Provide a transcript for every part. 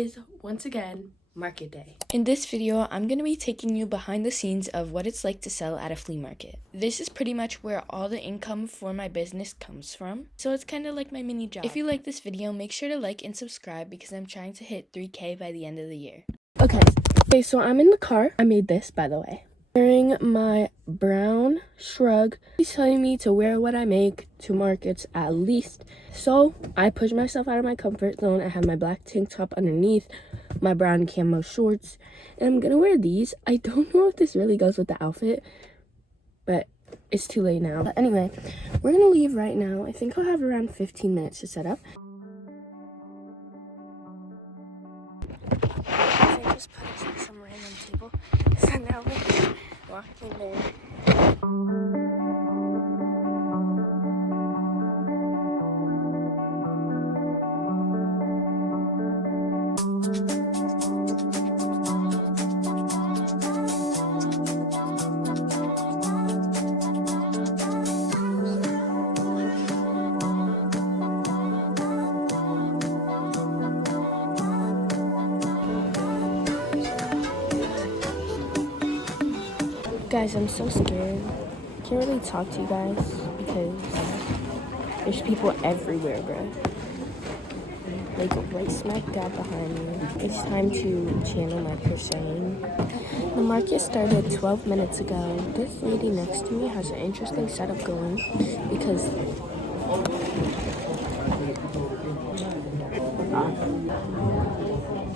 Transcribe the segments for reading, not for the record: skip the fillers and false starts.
is once again market day. In this video, I'm going to be taking you behind the scenes of what it's like to sell at a flea market. This is pretty much where all the income for my business comes from, so it's kind of like my mini job. If you like this video, make sure to like and subscribe because I'm trying to hit 3K by the end of the year. Okay, so I'm in the car. I made this, by the way. Wearing my brown shrug. He's telling me to wear what I make to markets at least. So I push myself out of my comfort zone. I have my black tank top underneath, my brown camo shorts, and I'm gonna wear these. I don't know if this really goes with the outfit, but it's too late now. But anyway, we're gonna leave right now. I think I'll have around 15 minutes to set up. I just put it on some random table, so now we're walking there. Guys, I'm so scared. I can't really talk to you guys because there's people everywhere, bro. Like right smack dab behind me. It's time to channel my persona. The market started 12 minutes ago. This lady next to me has an interesting setup going because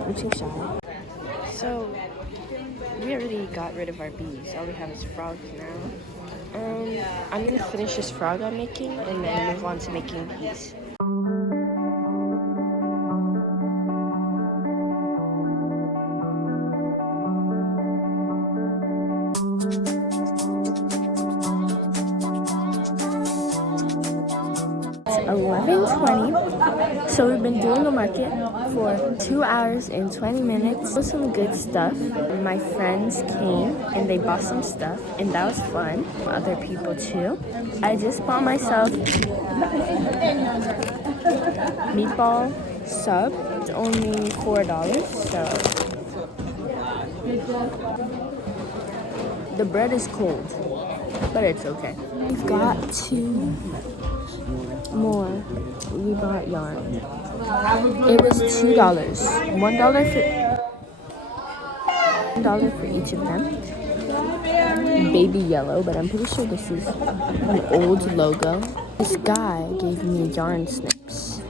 I'm too shy. So we already got rid of our bees. All we have is frogs now. I'm gonna finish this frog I'm making and then move on to making bees. It's 11:20. So we've been doing the market for 2 hours and 20 minutes. It was some good stuff. My friends came and they bought some stuff and that was fun. Other people too. I just bought myself meatball sub. It's only $4, so the bread is cold, but it's okay. We've got 2 more. We bought yarn. It was $2. $1 for each of them. Baby yellow, but I'm pretty sure this is an old logo. This guy gave me yarn snips.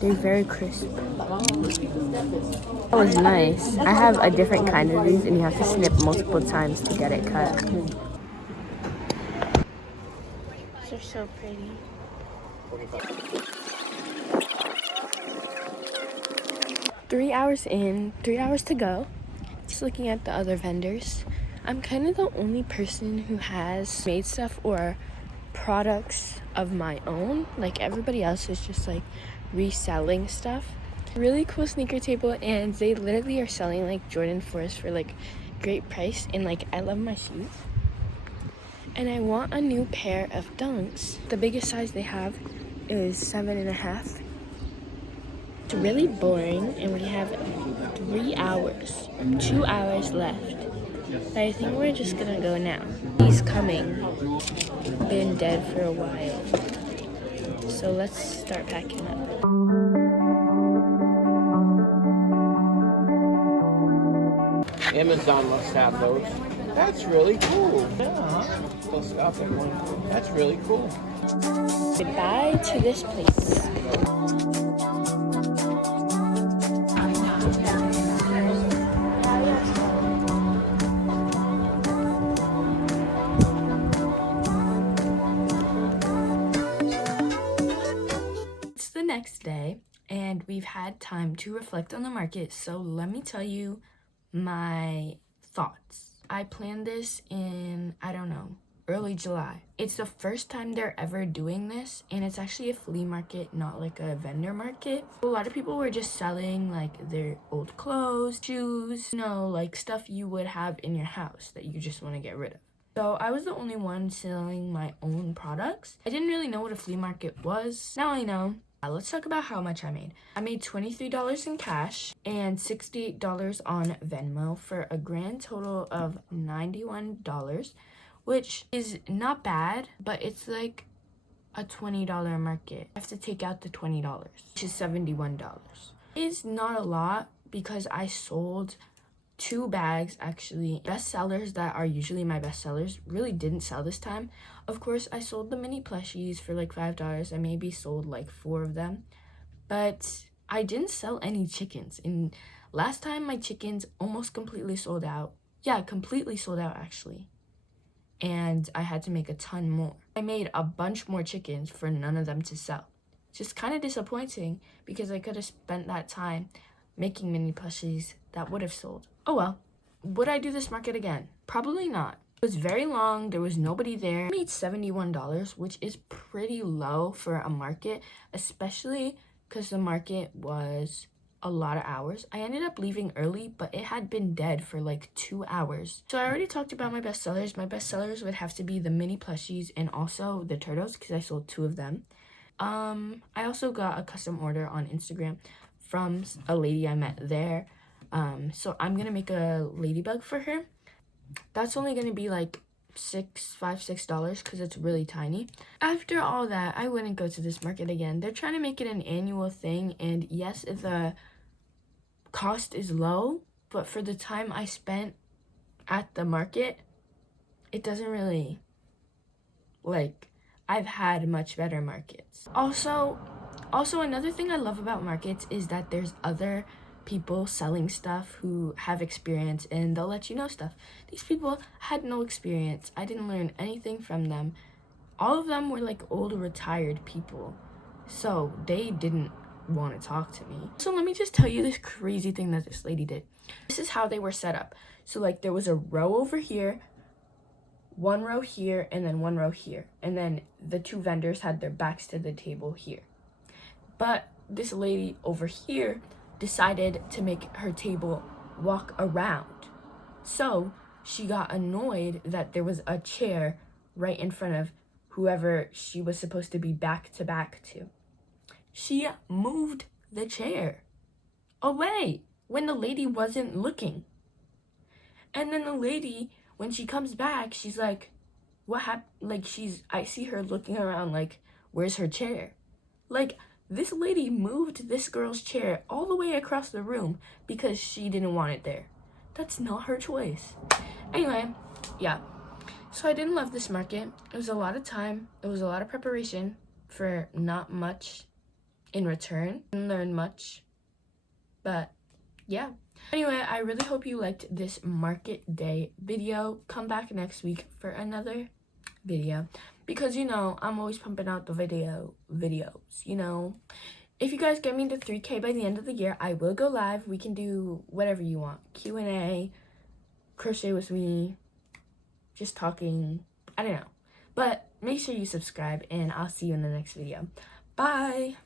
They're very crisp. That was nice. I have a different kind of these and you have to snip multiple times to get it cut. They're so pretty. 3 hours in, 3 hours to go. Just looking at the other vendors. I'm kind of the only person who has made stuff or products of my own. Like everybody else is just like reselling stuff. Really cool sneaker table, and they literally are selling like Jordan 4s for like great price, and like I love my shoes. And I want a new pair of Dunks. The biggest size they have is 7.5. It's really boring, and we have 3 hours, 2 hours left. But I think we're just gonna go now. He's coming. Been dead for a while. So let's start packing up. Amazon must have those. That's really cool. Yeah. That's really cool. Goodbye to this place. It's the next day, and we've had time to reflect on the market, so let me tell you my thoughts. I planned this in, I don't know, early July. It's the first time they're ever doing this, and it's actually a flea market, not like a vendor market. A lot of people were just selling like their old clothes, shoes, like stuff you would have in your house that you just want to get rid of. So I was the only one selling my own products. I didn't really know what a flea market was. Now I know. Let's talk about how much I made. I made $23 in cash and $68 on Venmo for a grand total of $91, which is not bad, but it's like a $20 market. I have to take out the $20, which is $71. It's not a lot because I sold 2 bags actually. Best sellers that are usually my best sellers really didn't sell this time. Of course, I sold the mini plushies for like $5. I maybe sold like 4 of them, but I didn't sell any chickens. And last time my chickens almost completely sold out. Yeah, completely sold out actually. And I had to make a ton more. I made a bunch more chickens for none of them to sell. Just kind of disappointing because I could have spent that time making mini plushies that would have sold. Oh well. Would I do this market again? Probably not. It was very long. There was nobody there. I made $71, which is pretty low for a market, especially because the market was a lot of hours. I ended up leaving early, but it had been dead for like 2 hours. So I already talked about my best sellers. My best sellers would have to be the mini plushies and also the turtles because I sold 2 of them. I also got a custom order on Instagram from a lady I met there. So I'm gonna make a ladybug for her. That's only gonna be like $6 because it's really tiny. After all that, I wouldn't go to this market again. They're trying to make it an annual thing, and yes, the cost is low, but for the time I spent at the market, it doesn't really, like, I've had much better markets. Also another thing I love about markets is that there's other people selling stuff who have experience and they'll let you know stuff. These people had no experience. I didn't learn anything from them. All of them were like old retired people, so they didn't want to talk to me. So let me just tell you this crazy thing that this lady did. This is how they were set up. So like there was a row over here, 1 row here, and then 1 row here, and then the 2 vendors had their backs to the table here. But this lady over here decided to make her table walk around. So she got annoyed that there was a chair right in front of whoever she was supposed to be back to back to. She moved the chair away when the lady wasn't looking. And then the lady, when she comes back, she's like, what happened? Like I see her looking around like, where's her chair? Like, this lady moved this girl's chair all the way across the room because she didn't want it there. That's not her choice. Anyway, yeah. So I didn't love this market. It was a lot of time. It was a lot of preparation for not much in return. Didn't learn much. But yeah. Anyway, I really hope you liked this market day video. Come back next week for another video. Because, you know, I'm always pumping out the videos, you know. If you guys get me to 3K by the end of the year, I will go live. We can do whatever you want. Q&A, crochet with me, just talking. I don't know. But make sure you subscribe, and I'll see you in the next video. Bye!